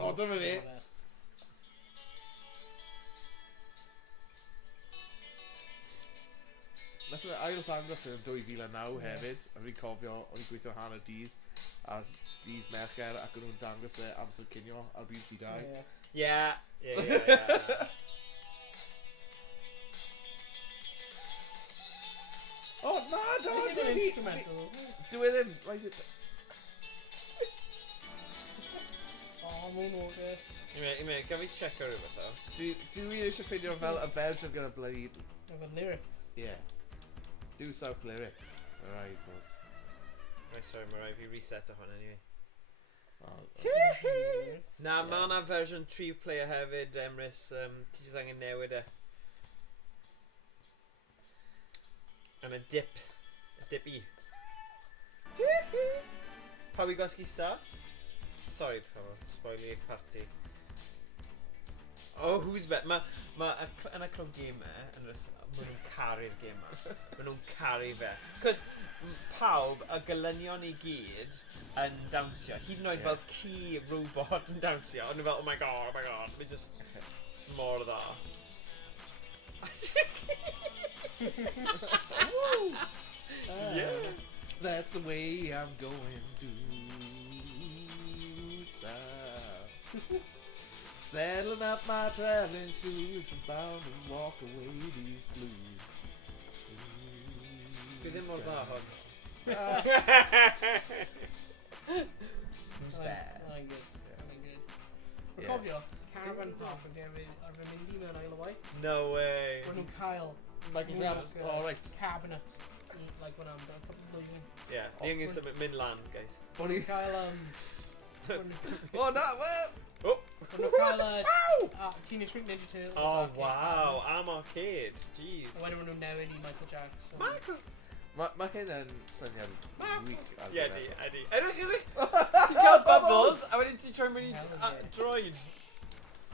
O, dyma fi. Nath nhw ail ddangos yn 2009 hefyd, a fi'n cofio, o'n i'n gweithio hanner dydd, a dydd mercher, ac o'n nhw'n dangos e amser cinio ar BBC 2. Ie. O, na, da, dwi ddim. O, Moonwalker. Ime, gaf fi check o rhywbeth o. Dwi eisiau ffeindio fel y fersiwn gyda bloody... Efo lyrics. Yeah. Do South lyrics. Alright, folks. Right, sorry, mae rai fi reset o hwn anyway. Lyrics. Na, mae yna fersiwn 3 player hefyd, Emrys, ti jyst angen newid e. Yn y dip i. Pa wi gosgi start? Sorry, spoiler party. Oh, who's bet? Yn y clwb game e, maen nhw'n caru'r game ma. Maen nhw'n caru fe. Cos pawb, y gelynion i gyd yn dawnsio. Hyd yn oed fel key robot yn dawnsio. Ond nhw fel, oh my god. Mae just smor dda. Yeah. That's the way I'm going to south. Saddling up my traveling shoes and bound to walk away these blues. Dwi ddim mor dda hwn. Who's bad? I'm good. Recofio, Caravan Park yn ar fy mynd I mewn Isle of Wight. No way. Maen nhw'n cael Michael Jackson. Oh, right. cabinet. Like when I'm a couple of blwyddyn. Yeah, ni angen symud mynd lan, guys. O'n i... Cael Oh, na, well... Oh! Maen nhw'n cael Teenage Mutant Ninja Turtles. Oh, wow. Am arcade. Jeez. A wedyn maen nhw'n newid I Michael Jackson. Michael! Mae hyn yn syniad weak. Ie, Eddie. Edrych! Ti'n cael bubbles, a wedyn ti'n troi mewn I droid.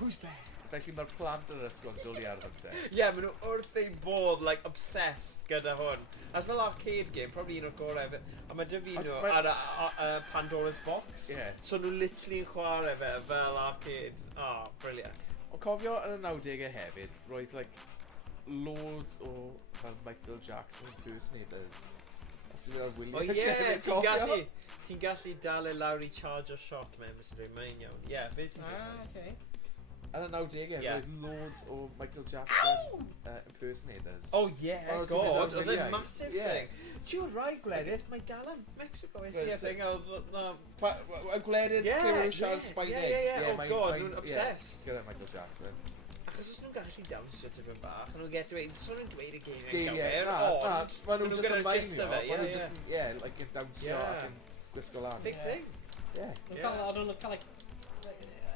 Who's bad? Felly mae'r plant yn ysgol yn dwlu ar hynte. Ie, maen nhw wrth ei bodd, like, obsessed gyda hwn. As fel arcade game, probably un o'r gorau. A mae dy fi nhw ar Pandora's Box. Ie. So nhw literally yn chwarae fe fel arcade. Oh, brilliant. Ond cofio yn y 90au hefyd, roedd loads o Michael Jackson impersonators. Os ti'n mynd O ie, ti'n gallu dal e lawr I charger shot mewn, Mr. Dwi, mae'n iawn. Ie, beth ti'n gallu? Okay. Yn y 90au, roedd loads o Michael Jackson impersonators. Oh yeah, god, oedd e'n massive thing. Ti'n rhaid gwledydd, mae dal yn Mexico, is he a thing? Y gwledydd lle nhw'n siarad Sbaeneg. Oh god, nhw'n obsessed. Gyda Michael Jackson. Achos os nhw'n gallu dawnsio tipyn bach, nhw'n get dweud, so nhw'n dweud y geiriau'n Gwyliau, gywir, ond maen nhw'n just yn meinio, maen nhw'n just yn dawnsio ac yn gwisgo lan. Big thing. Nhw'n cael,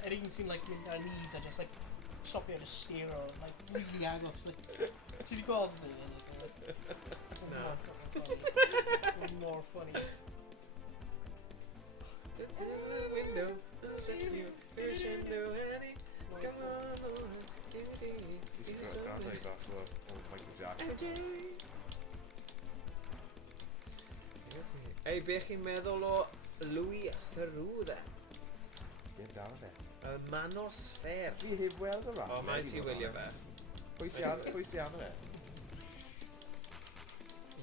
yr un sy'n mynd ar knees a just stopio ar y steer o, really agos. Ti di gweld ni? No. More funny. Window, window, honey, come on. Ti'n gwrando I bach o Michael Jackson. Ei, be chi'n meddwl o Louis Theroux dde? Dim dal fe. Y Manosfer. Fi heb weld y rap. O, mae'n ti wylio fe. Pwy sy anna fe?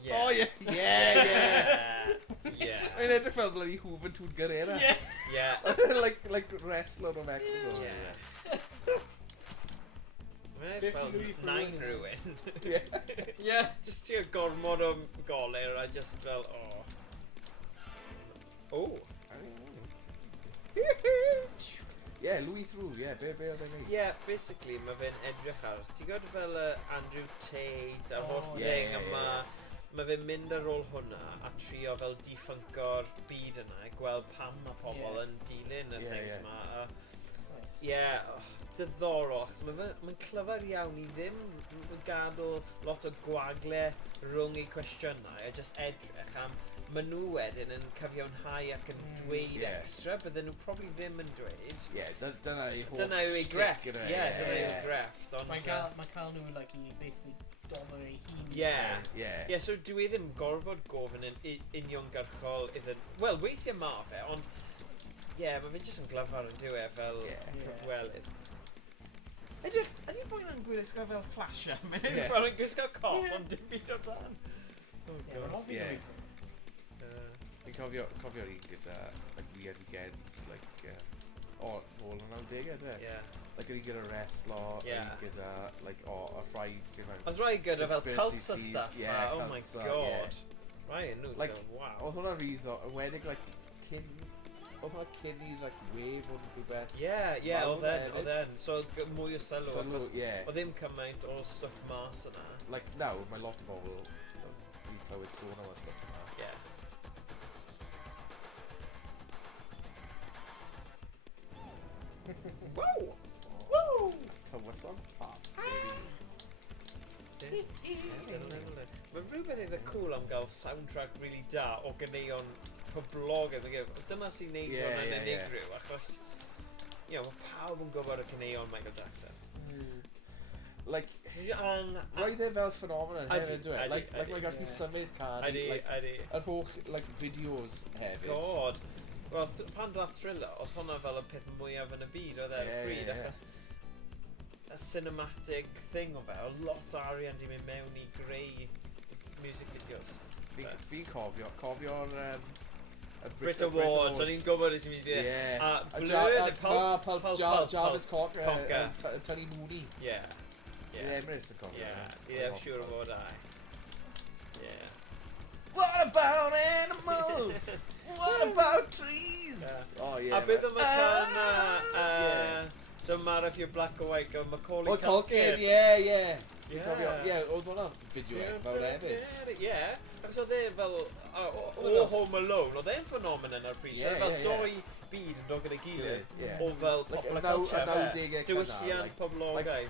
Yeah. Oh, yeah. Yeah. Mae'n edrych fel bloody Juventud Guerrera. Yeah. like wrestler o Mexico. Yeah. Mae'n edrych fel nain rhywun. Yeah. Just ti'n gormod o goler a just fel, oh. Oh. Yeah, Louis Theroux, be oedd e'n neud? Yeah, basically, mae fe'n edrych ar... Ti'n gwybod fel Andrew Tate a'r holl thing yma... Mae fe'n mynd ar ôl hwnna a trio fel defunco'r byd yna, gweld pam mae pobl yn dilyn y things yma. Diddorol, achos mae'n clyfar iawn I ddim gadael lot o gwagle rhwng ei cwestiynau a just edrych am maen nhw wedyn yn cyfiawnhau ac yn dweud extra, bydden nhw probably ddim yn dweud. Dyna ei holl dyna yw ei grefft, dyna yw ei grefft. Mae'n cael nhw I basically dollar ei hun. Yeah, so dwi ddim gorfod gofyn yn uniongyrchol iddyn... Wel, weithiau ma fe, ond Ie, mae fe jyst yn glyfar yn dyw e fel cyfwelydd. Ydy'r boi na'n gwisgo fel flasher? Mae'n fel yn gwisgo cop ond dim byd o dan. Fi'n cofio'r un gyda like weird weekends, like ôl yn 90au, dwe? Like yr un gyda wrestler, yr un gyda like a rhaid. Oedd rai gyda fel cults a stuff. Oh my god. Rai yn nhw, wow. Oedd hwnna'n rydd o, wedig like cyn, oedd hwnna cyn i like wave o'n rhywbeth. Ie, oedd e'n. So mwy o sylw. Oedd ddim cymaint o stuff mas yna. Like nawr, mae lot o bobl, so ni'n clywed sôn am y stuff yna. Ie. Woo! Woo! Tywysol pop, baby. Mae rhywbeth eitha cool am gael soundtrack really da o ganeuon poblogaidd. Dyma sy'n neud hwnna'n unigryw, achos mae pawb yn gwybod y ganeuon Michael Jackson. Like, roedd e fel phenomenon hefyd, dwi? Like, mae'n gallu symud can yr holl, like, fideos hefyd. God. Wel, pan dath Thriller, oedd hwnna fel y peth mwyaf yn y byd oedd e'r bryd, achos y cinematic thing o fe, o lot o arian di mynd mewn i greu music videos. Fi'n cofio'r Brit Awards, o'n i'n gwybod i ti'n mynd i dweud. A Blur, Jarvis Cocker, Tony Mooney. Ie. Emrys yn cofio. Ie, siŵr o fod ai. Ie. What about animals? What about trees? Oh, yeah. A beth am y can Don't Matter If You're Black or White o Macaulay Culkin? Ie, oedd hwnna fideo fawr hefyd. Ie, achos oedd e fel o Home Alone, oedd e'n phenomenon ar pryd. Fel doi byd yn dod gyda'i gilydd o fel popular culture. Diwylliant poblogaidd.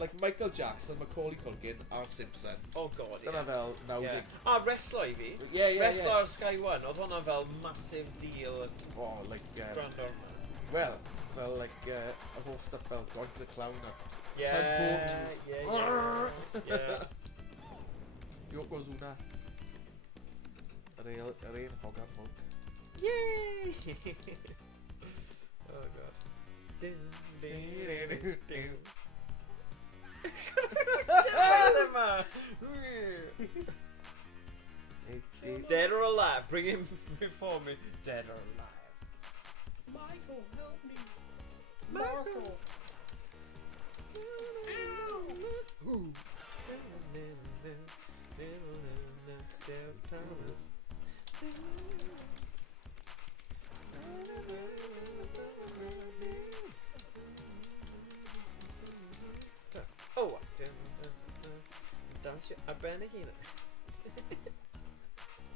Like Michael Jackson, Macaulay Culkin a'r Simpsons. Oh god, ie. Dyna fel 90. A wrestler i fi. Wrestler ar Sky One, oedd hwnna fel massive deal. Oh, like... Grandor. Well, like, y whole stuff fel Gordon the Clown a... Ie. Yokozuna. Yr un hogan hwg. Yay! Oh god. Dead or alive? Bring him before me. Dead or alive? Michael, help me. Michael. Oh, dance a Benahina.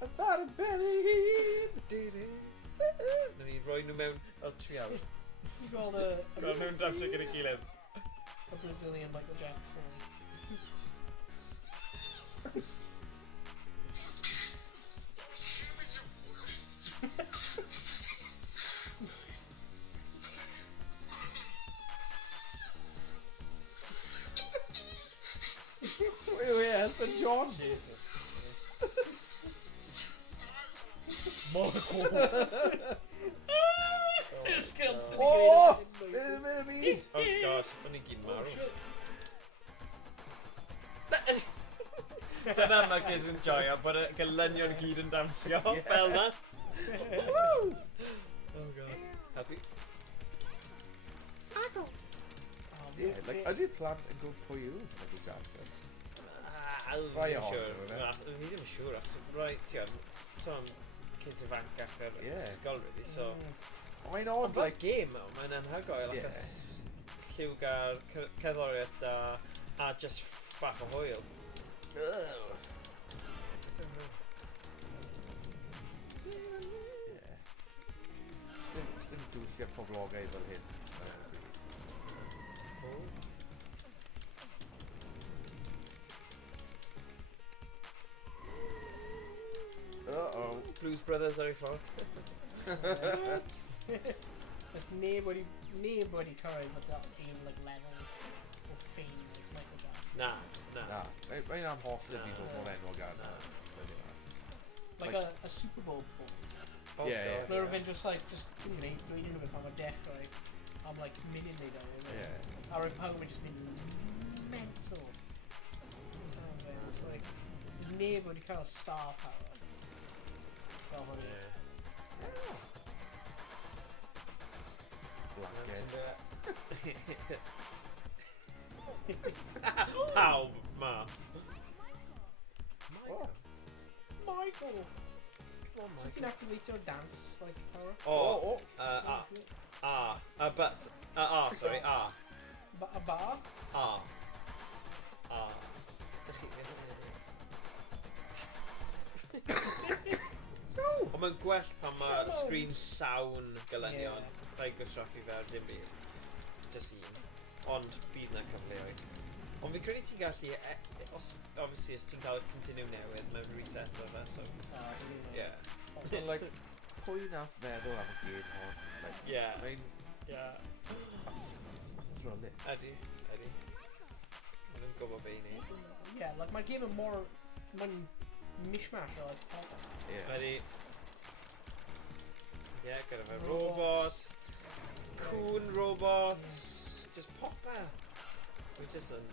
About a Benahina. Na ni roi nhw mewn fel triawd. You called a Gweld nhw'n dansio gyda gilydd. a Brazilian Michael Jackson. Wait, helping John. Jesus. Michael. Skills to be Oh! It's Oh god, o'n i'n gyd marw. Dyna mae'r kids yn joio, bod y gylynion gyd yn dansio, fel na. Oh god. Happy? Yeah, like, ydy'r plant yn gwybod pwy yw Michael Jackson? Rai ohonyn nhw, ni ddim yn siŵr, achos rai, ti'n son kids ifanc ac yr ysgol, really, so... Mae'n Ond odd, fel like... gêm, mae'n anhygoel, achos lliw gael cerddoriaeth da a just bach o hwyl. Sdim dwysio poblogaidd fel hyn. Uh-oh. Blues Brothers ar ei ffordd. There's nobody cyrraedd with that game like levels of fame as Michael Jackson. Na. Mae'n amhosib i fod mor enwog ar Like a Super Bowl performance. Oh, Yeah, God, Mae'r rhywun just yn gwneud, dwi'n un o'r pan mae dechrau am munud neu ddau. A rwy'n pawb yn just mynd mental. It's neb wedi cael star power. Fel hwnny. Pawb mas. Michael! Come on, Sut ti'n activatio'r dance, power? Sorry, A. A bar? A. Dych chi... Ond mae'n gwell pan mae sgrin llawn gelynion. Rhaid gysraffu fe ar dim byd. Just un. Ond bydd na cyfleoedd. Ond fi'n credu ti'n gallu, obviously, os ti'n cael continue newydd, mae'n reset o fe, so... Yeah. Pwy nath feddwl am y gyd hon? Mae'n... Athrolyg. Ydy. Mae'n yn gwybod be i ni. Mae'r game yn mor... Mae'n mishmash o, popeth. Ydy. Gyda fe robot. Cŵn robot. Just popeth. We're just yn...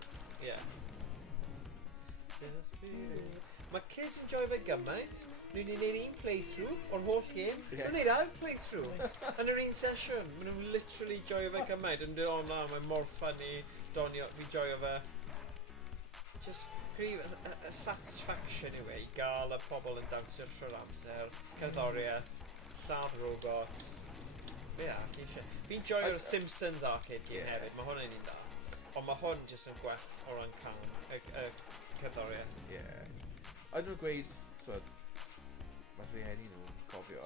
Mae kids yn joio fe gymaint. Nhw'n neud un playthrough o'r holl game. Nhw'n neud ail playthrough yn yr un session. Maen nhw'n literally joio fe gymaint. Yn dweud, mae'n mor funny. Fi joio fe. Just y satisfaction yw i gael y pobl yn dawnsio trwy'r amser. Cerddoriaeth. Lladd robots. Fi'n joio'r Simpsons arcade game hefyd. Mae hwnna'n un da. Ond mae hwn jyst yn gwell o ran can y cerddoriaeth. Oedden nhw'n gweud, mae rhieni nhw'n cofio.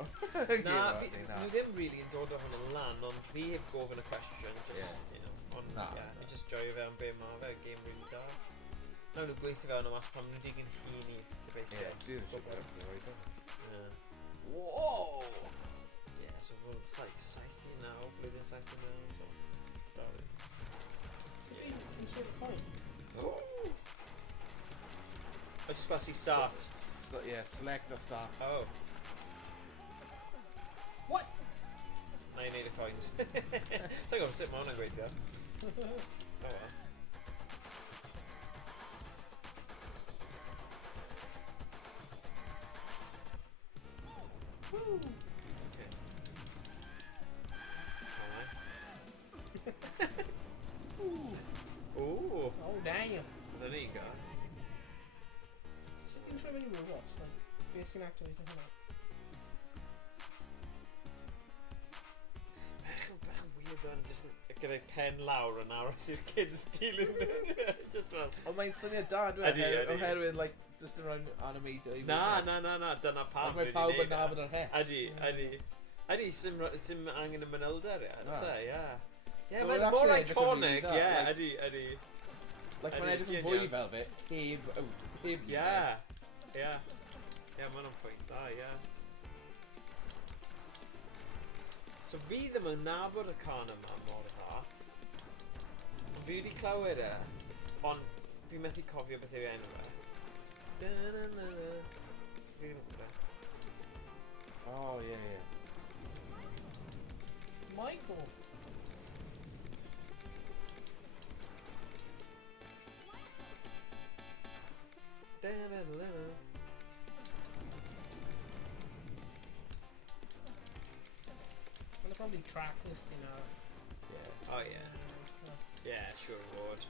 Na, nhw ddim really yn dod o hwn yn lan, ond fi heb gofyn y cwestiwn. Ond fi just joio fe am be mae fe, game really da. Nawn nhw gweithio fe yn y mas pan nhw'n digyn hun i gyfeithio. Dwi'n siwr oed o'n. Wow! So we'll saith i naw, blwyddyn saith i naw, so... Darwin. Yn sef y coin? I just want to see start. Select or start. Oh. What? Na i neud y coins. Sa'n gwybod sut mae hwnna'n gweithio. Oh well. Woo! Okay. Ooh. Oh, damn. There you go. Sut ti'n troi fe'n robots? Beth sy'n activate hynna? Bach yn weird o'n just gyda'i pen lawr yn aros i'r kids dilyn nhw. Just fel... Ond mae'n syniad da, dwi'n oherwydd, just yn rhaid animeiddio i Na, dyna pam. Mae pawb yn nabod ar het. Ydy, sim angen y manylder, So mae'n it mor actually edrych yn really iconic, dda, ydy. Mae'n edrych yn fwy fel fe, heb Mae hwnna'n pwynt da, So fi ddim yn nabod y can yma mor dda. Fi wedi clywed ond fi methu cofio beth yw enw fe. Fi ddim yn gwybod. Oh, Michael! Mae'n probably track listing now. Oh yeah, sure would.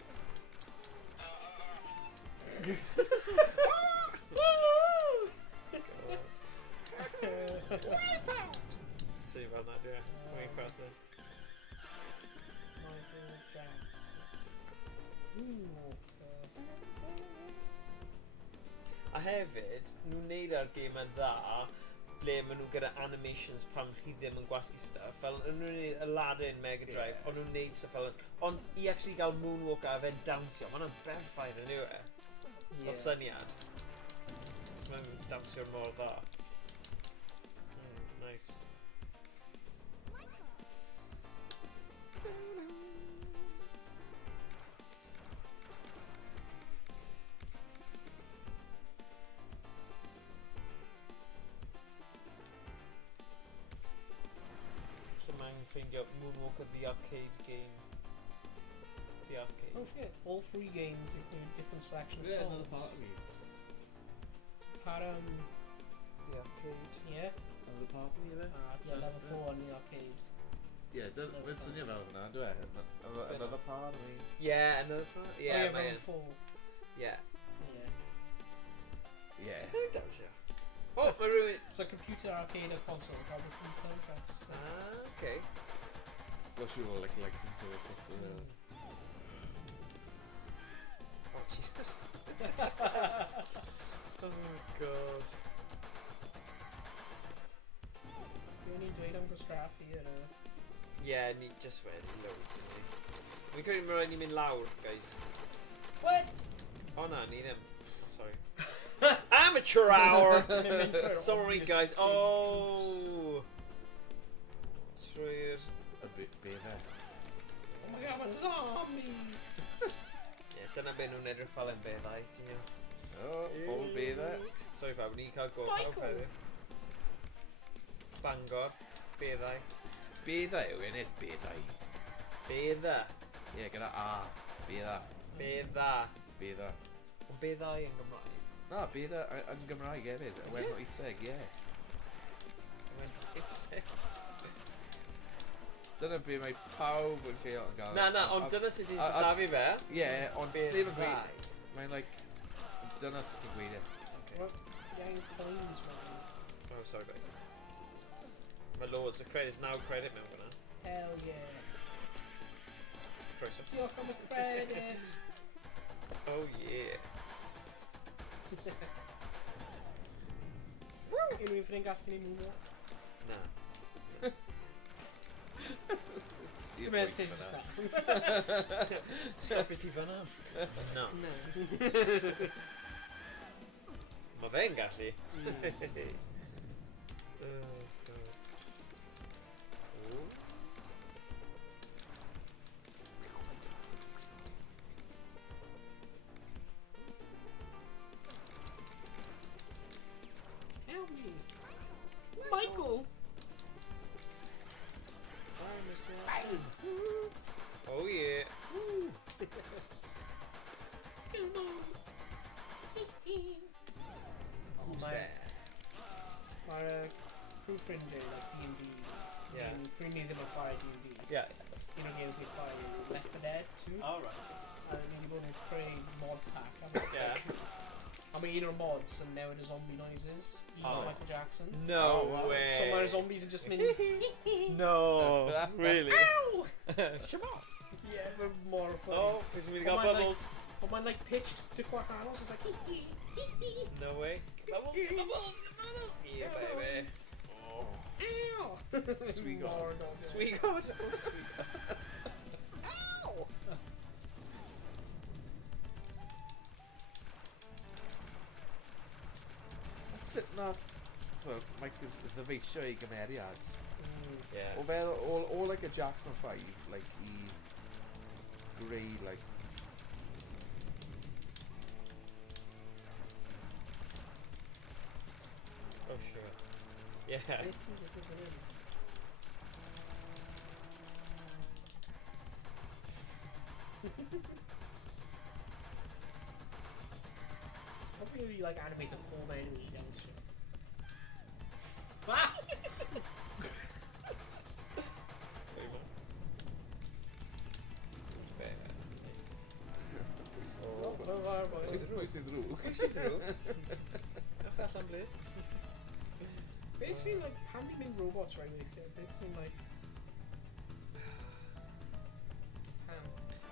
See about that, Owain Crather. Michael Jackson Moonwalker. A hefyd, nhw'n neud ar gêm yn dda, ble maen nhw gyda animations pan chi ddim yn gwasgu stuff, fel nhw'n neud Aladdin Mega Drive, ond nhw'n neud stuff fel... Ond i actually gael Moonwalker a fe'n dawnsio, mae hwnna'n berffaith yn yw fel syniad. So mae'n dawnsio mor dda. Nice. ffeindio Moonwalker the arcade game. The arcade. Oh shit. All 3 games include different selections of Yeah, songs. another part of me. The arcade. Yeah. Another part of me, yeah. Yeah, level 4 on the arcade. Yeah, mae'n swnio fel hwnna, dwi e? Another part of me. Yeah, another part. Yeah, oh, yeah, level 4. Yeah. Yeah. Yeah. Who does it? Oh, my room. So computer, arcade, or console, have different soundtracks. Okay. What's your like license or stuff? Oh, Jesus. Oh, God. You only dweud am gwasgraffu yna. Yeah, ni just wedi loads yn ni. Fi'n credu mae rhaid ni mynd lawr, guys. What? Oh, na, ni ddim. Oh, sorry. Amateur hour! Sorry, guys. Oh! Trwy'r... Be fe? Oh my god, mae'n zombies! Ie, dyna be nhw'n edrych fel yn beddau, ti'n iawn. Oh, Paul be fe? Sorry, pawb, ni cael go. Michael! Bangor, beddau. Beddau yw yn ed beddau. Bedda. Ie, gyda A. Bedda. Bedda. Bedda. O beddau yn Gymraeg. Na, bedda yn Gymraeg hefyd. Wen o iseg, ie. Dyna be mae pawb yn lleol yn gael. Na, ond dyna sut ti'n sillafu fe. Ie, ond sneb yn Beddau. gweud. Mae'n like... Dyna sut yn gweud e. Gang coins, man. Oh, sorry, guys. Mae loads o credits, 9 credit mewn fyna. Hell yeah. Croeso. Diolch am y credit. Oh, yeah. Unrhyw ffrind gallu ni moonwalk? Na. Dwi'n meddwl ti jyst that. Stop it i fyna. No. No. Mae fe'n gallu. Oh, God. Ooh. Help me. Michael! Sorry, Mr. Jackson. Oh, yeah. Woo! Come on. Who's My- there? Mae'r crew ffrindiau, like D&D. Yeah. Pryd ni ddim yn chwarae D&D. Yeah. Un o'r games ni'n chwarae yw Left 4 Dead 2. All right. A ni wedi bod yn creu mod pack. Yeah. A mae un o'r mods yn newid y zombie noises i Oh. Michael Jackson. No Oh, wow. way. So mae'r zombies yn just mynd... No, really? Ow! Shemot. Yeah, mae mor funny. Oh, because we Ond got mae'n bubbles. Ond mae'n like pitched to gwahanol, so it's like... No way. Bubbles, bubbles, bubbles. Yeah, baby. Oh. Ow! Sweet God. Mor dog. Sweet God. Oh, sweet God. Ow! Sut na... So, Mike was ddyfeisio i gymeriad. Yeah. O fel, o like a Jackson 5, like i greu, like... Oh, sure. Yeah. Beth sy'n digwydd fan hyn? I've really like animated full enemy dance shit. Ah! Oh, well, far, boys. Pwy sy'n ddrwg? Pwy sy'n ddrwg? Ewch allan, please. Beth sy'n like, pam di mynd robots right weithio? Beth sy'n like... Pam?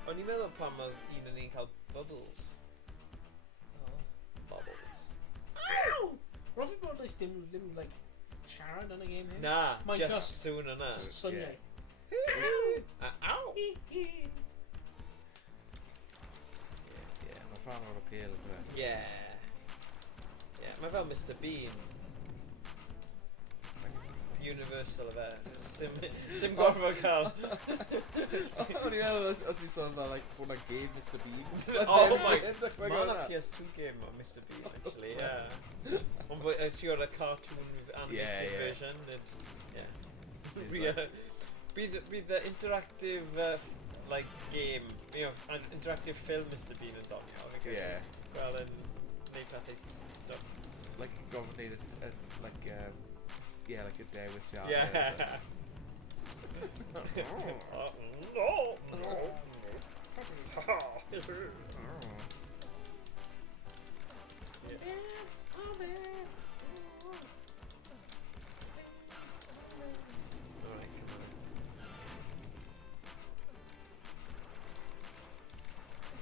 O'n i'n meddwl pan oedd un o'n i'n cael bubbles. Oh. Bubbles. Ow! Roedd fi bod oes dim like, siarad yn y game hyn? Na, Mae'n just just- soon yna. Just Sunday. Ow! Ie, mae rhan o'r appeal yn fe. Yeah. Yeah, mae fel Mr Bean. Universal of fe. Sim gorfod cael. O'n i'n meddwl, os ti'n sôn fel, like, bod 'na game Mr Bean. Oh my... Mae yna PS2 game o Mr Bean, actually, yeah. Ond ti o'r cartoon animated Yeah, yeah. version. Yeah. He's Real, like- Bydd y interactive like game, an interactive film Mr Bean yn donio. Yeah. Wel, yn neud pethau stuff. Like, gofyn neud like a dewis iawn. Yeah. No.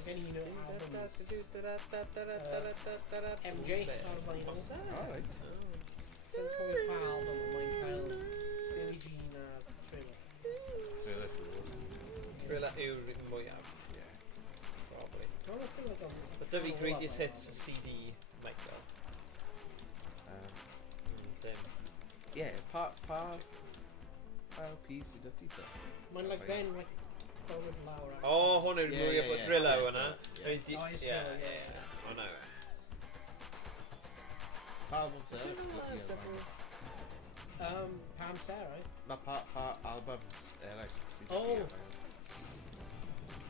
Any albums. MJ ar vinyl. Alright. Sy'n cofio pa album mae'n cael Billie Jean a Thriller. Thriller. Thriller yw'r mwyaf. Yeah. Probably. Mae'n Thriller gofyn. But dyfu Greatest Hits CD, Michael. Dim. Yeah, pa LP sydd â ti ta? Mae'n like then, like, Colin Lawr. Oh, hwn yw'r mwyaf o Thriller hwnna. Oh, it's Thriller, yeah. Oh, no. Pa albums sydd â ti ar Pam Sarah, right? Na, pa albums eraill sydd â ti Oh. ar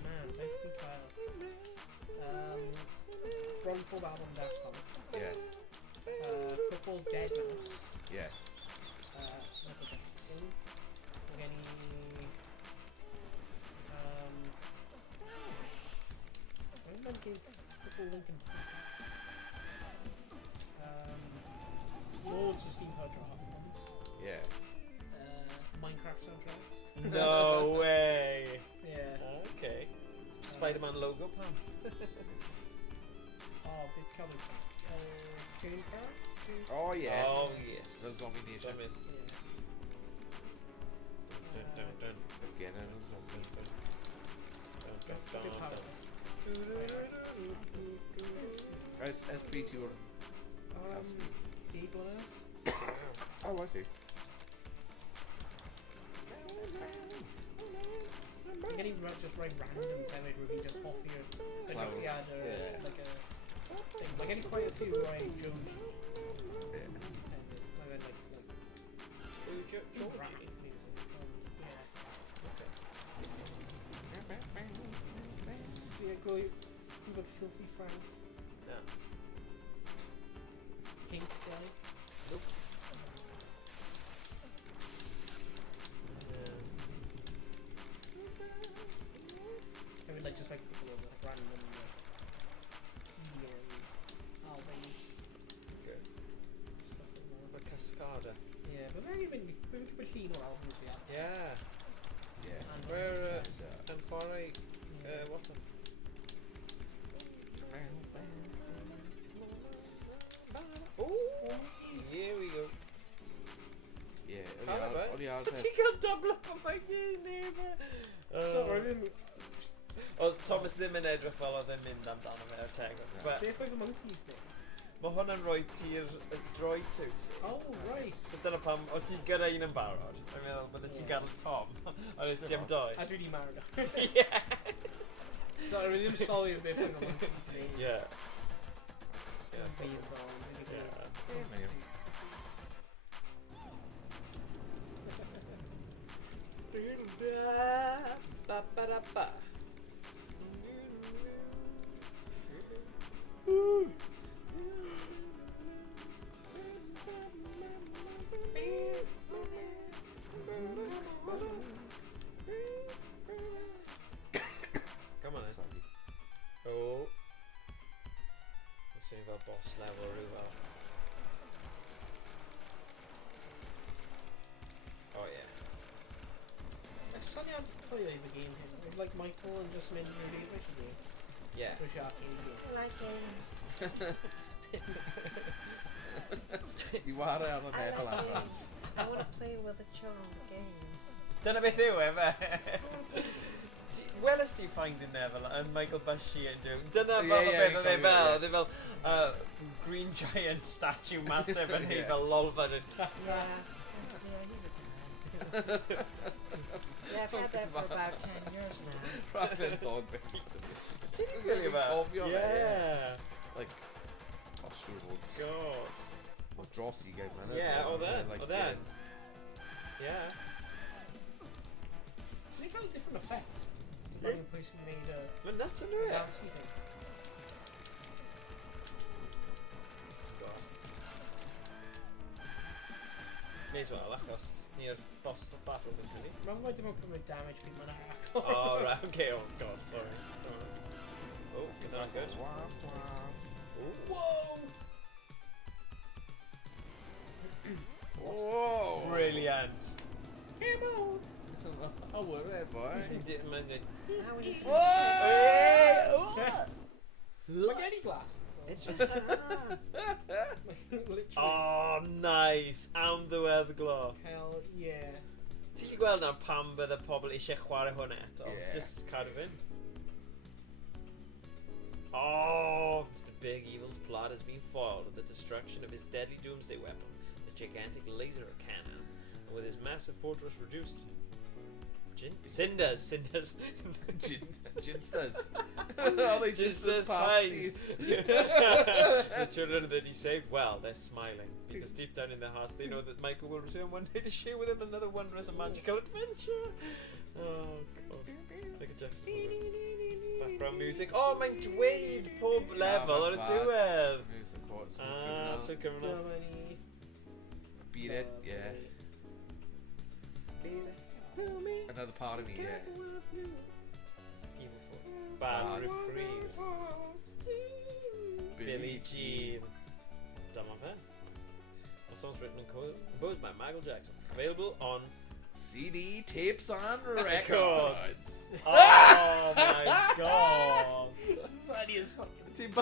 Man, beth fi'n cael? Bron pob album Daft Punk. Yeah. Couple Dead Mouse. Yeah. Michael Jackson. Mae gen i... Mae'n gig couple Linkin Park. Loads of Steve Hudroff ones. Yeah. Minecraft soundtracks. No way! Yeah. Okay. Spider-Man logo, Pam. Oh, it's coming. Jane Car? Oh, yeah. Oh, yes. The Zombie Nation. Dun, Yeah. dun, dun. Again, a zombie. Dun, dun, dun, dun. SP2 or... Deep on Earth? Oh, I see. Mae gen i just rhaid randoms hefyd, rwy'n just hoffi yr cyfrifiad or like a thing. Mae gen i quite a few rhaid Joji. Yeah. Mae gen like rap Georgie? music. Yeah. Yeah, go you've got Filthy Frank. No. Pink Floyd. Nope. I mean, like just like people of like random EDM albums. Good. Stuff like that. The Cascada. Yeah, but maybe we've got llun o'r albums we have. Yeah. Yeah. And Where, Says, YnChwarae, what's it? Oh, here we go. Yeah. Ti Only cael double up on my game, neighbour? Sorry, ddim... O, Thomas ddim yn edrych fel oedd e'n mynd amdano fe o'r teg. Beth oedd y Monkeys neud? Mae hwnna'n rhoi ti'r droid suit. Oh, right. So dyna pam, o ti gyda un yn barod. Dwi'n meddwl, bydde ti'n gadw Tom. Ond ys dim doi. A dwi di married o. Yeah. Sorry, rwy ddim soli o beth oedd y Monkeys neud. Yeah. Yeah. Beans on. Yeah. Ba-ba-da-ba. Come on then. Sorry. Oh. Let's see about boss level reroll. Oh yeah. Mae syniad pwy oedd y game hyn? Oedd like Michael yn just mynd i'r original game? Yeah. Rwy'n arcade game. I like games. YnChwarae ar y I meddwl like am games. I want to play with the children games. Dyna beth yw e, fe? Weles ti Finding Neville yn Michael Bashir yn dyw? Dyna fel y beth oedd e fel. Oedd e fel Green Giant statue massive yn ei fel lolfa. Yeah, he's a guy. Yeah, I've had that for about 10 years now. Rhaid ddod beth. Ti'n gwylio fe? Cofio fe, Yeah. Like, oh, siwr fod. God. Mae dros i gael man. Yeah, oedd e. Oedd e. Yeah. They cael different effects. Depending on pwy sy'n gwneud Mae'n nuts yn y rhaid. dancey thing. May as well, achos ni'r boss of battle yn fyny. Mae'n gwaith dim ond cymryd damage byd mae'n arach. Oh, right, okay, oh god, sorry. Oh, that's good. Whoa! Whoa! Brilliant. Come on! Oh, we're boy. Mae'n dweud, Mae gen I glas. Literally. oh, nice. Am ddiwedd glo. Hell yeah. Ti'n gallu gweld nawr pam bydd y pobl eisiau chwarae hwn eto? Yeah. Just cadw fynd. Oh, Mr. Big Evil's plot has been foiled with the destruction of his deadly doomsday weapon, the gigantic laser cannon, and with his massive fortress reduced cinders. Ginsters. Oh, they ginsters pasties. The children that he saved, well, they're smiling because deep down in their hearts they know that Michael will return one day to share with him another wondrous and magical adventure. Oh god, Michael Jackson Moonwalker. Background music. Oh, mae'n dweud pob level ar y diwedd. So criminal. Beat it, yeah. Another part of me, yeah. Evil Four. Bad Reprieve. Billie Jean. Dyma fe. All songs written and composed by Michael Jackson. Available on CD, tapes, and records. Oh my god. Funny as fuck. Ti'n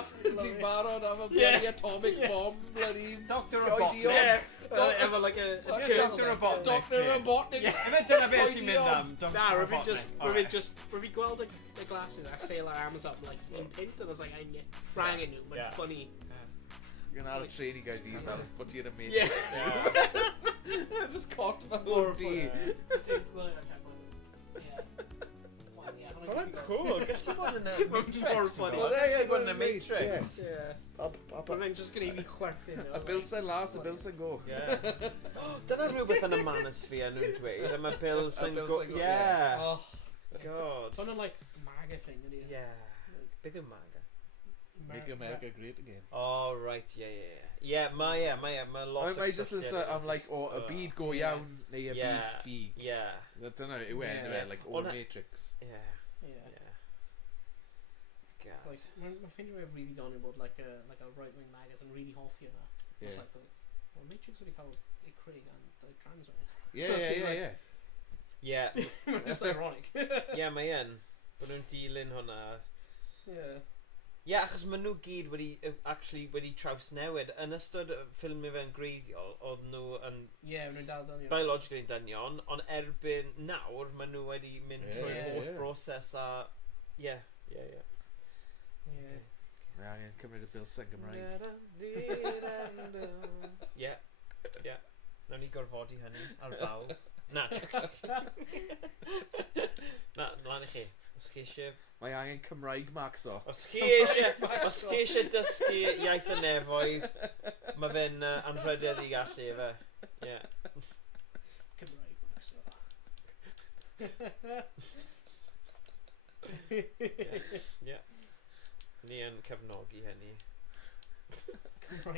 barod am y bloody atomic bomb, bloody... Dr. Robotnik. Efo like a Dr. Robotnik. Dr. Robotnik. Efe dyna be ti'n mynd am, Dr. Nah, Robotnik. Rwy'n gweld y glasses a sail ar Amazon like in pint and I was like, I'm ranging nhw, mae'n funny. You're not a training guy, do you? But you're a mate. Yeah. Just caught my more D. Mae'n cool. Gall ti bod yn y Matrix? funny. Gall ti bod yn y Matrix? But mae'n just gonna be chwerthin. A Bilson last, a Bilson go. Yeah. Dyna rhywbeth yn y manosphere nhw'n dweud. Am y Bilson go. Bilson go, Yeah. Oh, God. hwn yn like MAGA thing, ydy? Yeah. Beth yw MAGA? Make America great again. Oh, right, yeah, mae lot o... Mae just I'm like, o, y byd go iawn, neu y byd ffug. Yeah. Dyna yw e, like, o'r Matrix. Yeah. It's God. like, mae'n ffeindio fe really doniol bod like a right-wing magas yn really hoffi yna. It's like, well, Matrix wedi cael ei creu gan like trans on it. Yeah. Yeah. Just ironic. Yeah, mae yn. Bod nhw'n dilyn hwnna. Yeah. Yeah, achos maen nhw gyd wedi trawsnewid. Yn ystod ffilmio fe'n greiddiol, oedd nhw yn... Yeah, nhw'n dal dynion. Biologically yn dynion, ond erbyn nawr, maen nhw wedi mynd trwy'r holl broses a... Yeah. Mae angen cymryd y Bilson Gymraeg. Yeah. Nawn ni gorfodi hynny ar bawb. Na, lan i chi. Os chi eisiau... Mae angen Cymraeg Max o. Os chi eisiau dysgu iaith y nefoedd, mae fe'n anrhydedd i gallu fe. Yeah. Cymraeg Maxo. Yeah. Ni yn cefnogi hynny.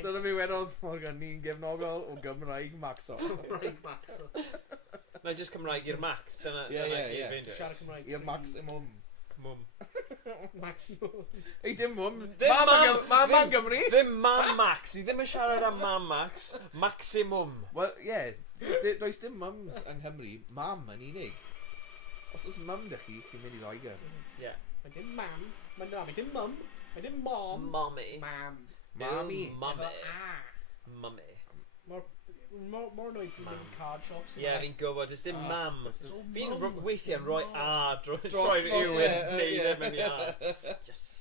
Dyna mi wedodd Morgan, ni'n gefnogol o Gymraeg Max o. Cymraeg Maxo. Na just Cymraeg i'r Max, dyna Yeah. Siarad Cymraeg. I'r maximum. Mum. Maximum. Ei, dim mum. Mam Mam Gymru. Ddim Mam Max, i ddim yn siarad am Mam Max, Maximum. Wel, ie. Does dim mums yng Nghymru. Mam yn unig. Os oes mam dy chi, chi'n mynd i roi gan. Yeah. Mae dim mam. Mae dim mum. Mae dim mom. Mommy. Mam. Mami. Mummy. Mummy. Mummy. More annoyed from maybe card shops. Yeah, fi'n gwybod, just dim mam. So Fi'n mum. weithiau'n rhoi a troi Dros rhywun, e, neud e mewn i a. Just